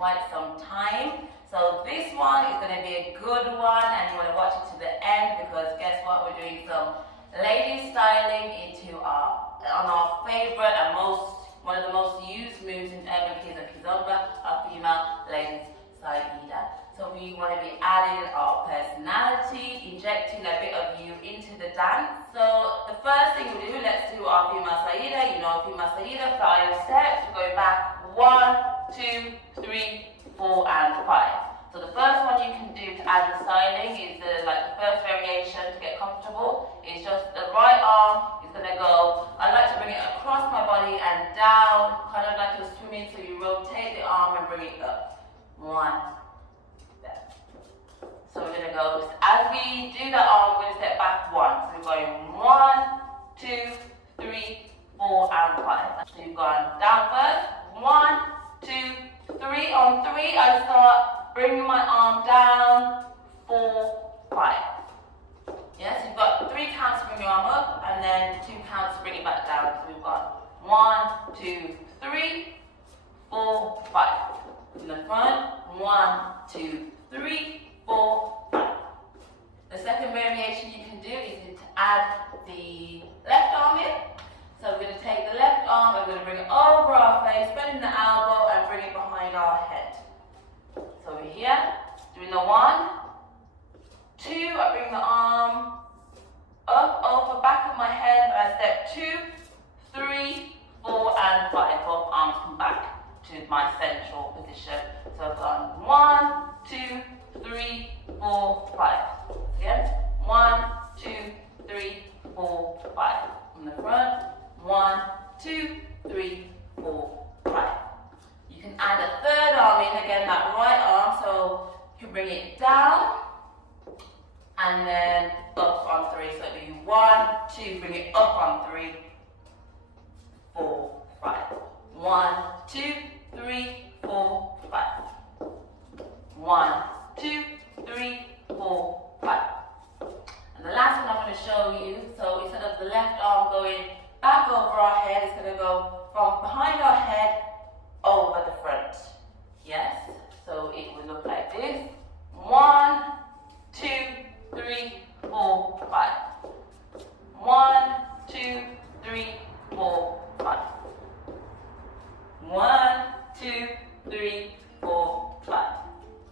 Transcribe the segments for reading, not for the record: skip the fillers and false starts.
quite some time. So this one is going to be a good one, and you want to watch it to the end, because guess what? We're doing some lady styling on our favorite and one of the most used moves in urban kids and kizomba, our female ladies Saida. So we want to be adding our personality, injecting a bit of you into the dance. So the first thing we do, let's do our female Saida. You know, female Saida, 5 steps. We're going back 1, 2, 3, 4 and 5. So the first one you can do to add the styling is the first variation to get comfortable. It's just the right arm is going to go, I like to bring it across my body and down, kind of like you're swimming, so you rotate the arm and bring it up. 1 step. So we're going to go, as we do that arm, we're going to step back 1. So we're going 1, 2, 3, 4 and 5. So you've gone down first. 1, 2, 3. On 3, I start bringing my arm down. 4, 5. Yes, you've got 3 counts to bring your arm up, and then 2 counts to bring it back down. So we've got 1, 2, 3, 4, 5. In the front, 1, 2, 3, 4, 5. The second variation you can do is to add the left arm in. So we're going to take the left arm and we're going to bring it over our face, bending the elbow and bring it behind our head. So we're here, doing the 1, 2, I bring the arm up, over, back of my head, and I step 2, 3, 4 and 5. Both arms come back to my central position. So I've gone 1, 2, 3, 4, 5. Again, 1, 2, 3, 4, 5. From the front, 1, 2, 3, 4, 5. You can add a third arm in, again that right arm, so you can bring it down and then up on 3. So it'll be 1, 2, bring it up on 3, 4, 5. 1, 2, 3, 4, 5. 1, 2, 3, 4, 5. And the last one I'm going to show you, so instead of the left arm going back over our head, it's going to go from behind our head over the front. Yes? So it will look like this. 1, 2, 3, 4, 5. 1, 2, 3, 4, 5. 1, 2, 3, 4, 5.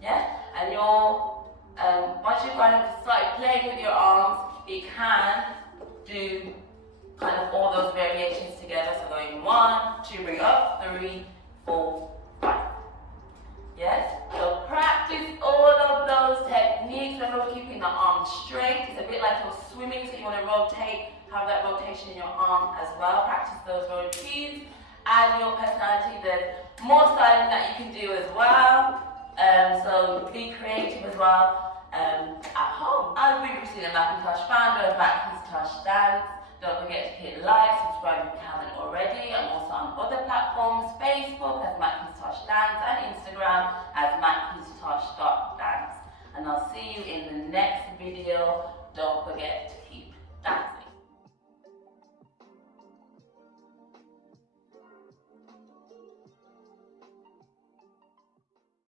Yeah? And once you kind of start playing with your arms, it can do kind of all those variations together. So going 1, 2, bring up, 3, 4, 5. Yes? So practice all of those techniques. Remember, keeping the arm straight. It's a bit like you're swimming, so you want to rotate, have that rotation in your arm as well. Practice those routines. Add your personality. There's more styling that you can do as well. So be creative as well at home. I've been McKiztosh, founder of McKiztosh Dance. Don't forget to hit like, subscribe if you haven't already. I'm also on other platforms, Facebook as McKiztosh Dance and Instagram as McKiztosh.dance. And I'll see you in the next video. Don't forget